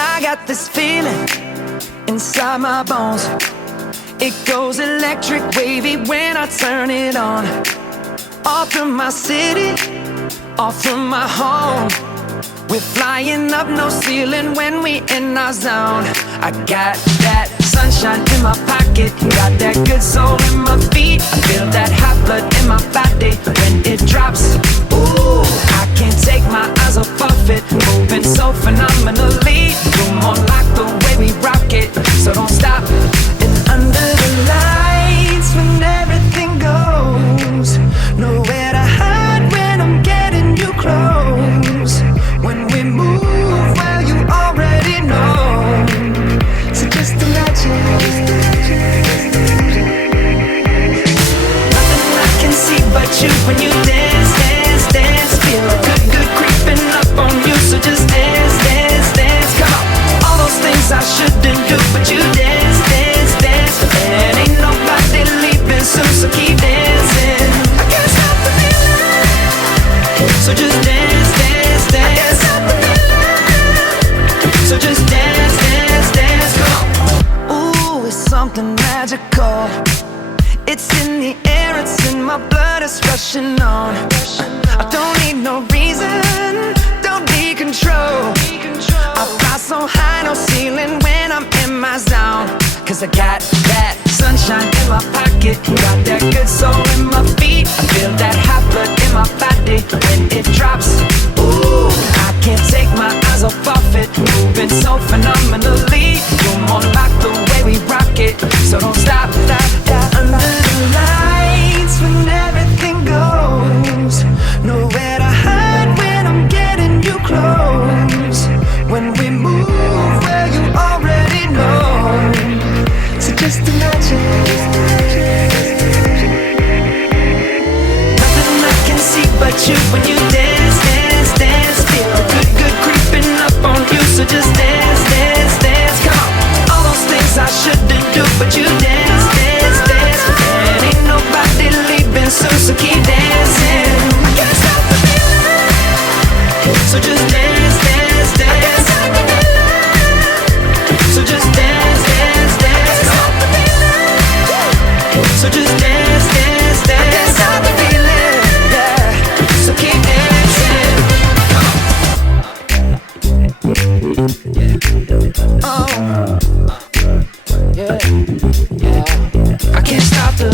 I got this feeling inside my bones. It goes electric wavy when I turn it on. All through my city, all through my home. We're flying up, no ceiling when we in our zone. I got that sunshine in my pocket, got that good soul in my feet. I feel that hot blood in my body when it drops. Ooh, I can't take my eyes off of it, moving so phenomenally. You're more like the way we rock it, so don't stop. And under the lights when everything goes, nowhere to hide when I'm getting you close. When we move, well, you already know. So just imagine. Nothing I can see but you when you dance, dance, dance. Feel good, good creeping up on you. So just dance, dance, dance. Come on. All those things I shouldn't do, but you dance, dance, dance. And ain't nobody leaving soon, so keep dancing. I can't stop the feeling. So just dance, dance, dance. I can't stop the feeling. So just dance, dance, dance. Come on. Ooh, it's something magical. It's in the air, it's in my blood, it's rushing on. I don't need no reason, don't need control. I fly so high, no ceiling when I'm in my zone. Cause I got that sunshine in my pocket, got that good soul in my feet. I feel that hot blood in my body when it drops. Ooh, I can't take my eyes off of it, moving so phenomenally. You're more like the way we rock it, so don't stop, stop, stop. Under the lights when everything goes, nowhere to hide when I'm getting you close. When we move, well, you already know. So just imagine. Nothing I can see but you when you dance, dance, dance. Feel good, good creeping up on you. So just dance, dance, dance. Come on. All those things I shouldn't do, but you dance, dance, dance. And ain't nobody leaving soon, so keep dancing. I can't stop the feeling. So just dance, dance, dance. I can't stop the feeling. So just dance, dance, dance. Stop the feeling. So just dance, dance, dance. I can't stop the feeling. Yeah. So keep dancing. Oh, yeah, yeah. I can't stop the.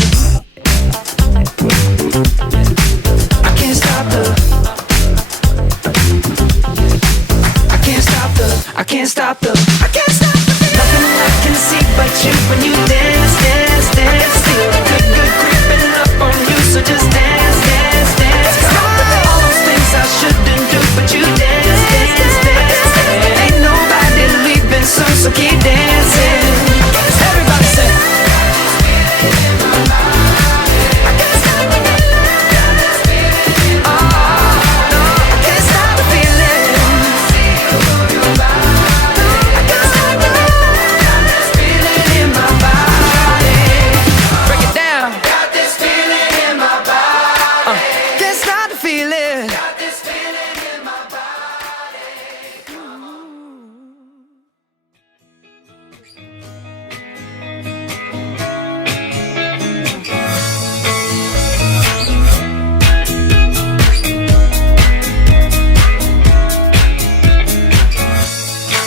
I can't stop the. I can't stop the. I can't stop the. I can't stop the. Nothing I can see but you when you dance, dance, dance. Feel good, good creeping up on you. So just dance, dance, dance. Come on. All those things I shouldn't do, but you dance, dance, dance. And ain't nobody leaving soon, so keep dancing. Everybody say. I can't stop the feeling. Oh, no, I can't stop the feeling. I can't stop the feeling in my body. Break it down. Got this feeling in my body. Can't stop the feeling. Got this feeling in my body.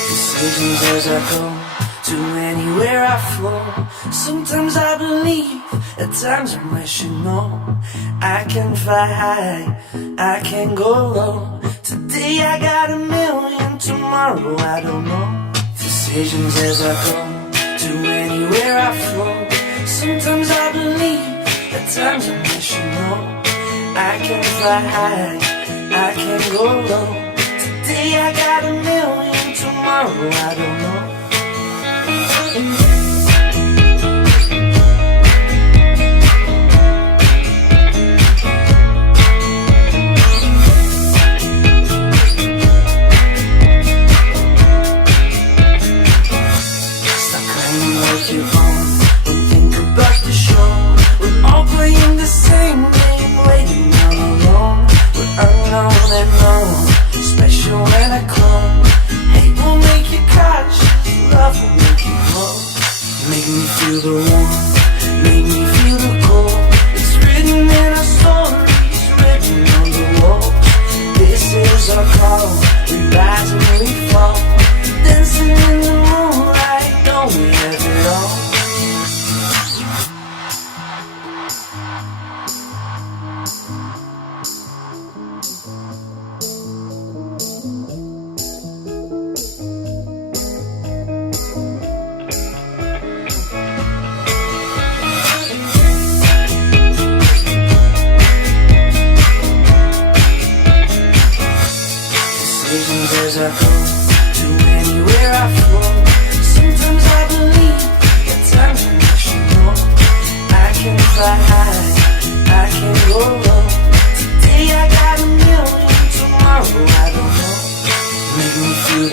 Decisions as I go to anywhere I flow. Sometimes I believe, at times I'm wishing no. I can fly high, I can go low. Today I got a million, tomorrow I don't know. Decisions as I go to anywhere I flow. Sometimes I believe, at times I'm wishing no. I can fly high, I can go low. Today I got a million, tomorrow I don't know. Stop crying like you own and think about the show. We're all playing the same game.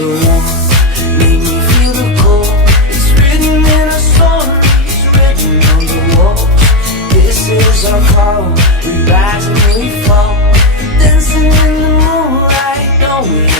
the warmth, make me feel the cold. It's written in our stories, written on the walls. This is our call, we rise and we fall, dancing in the moonlight, knowing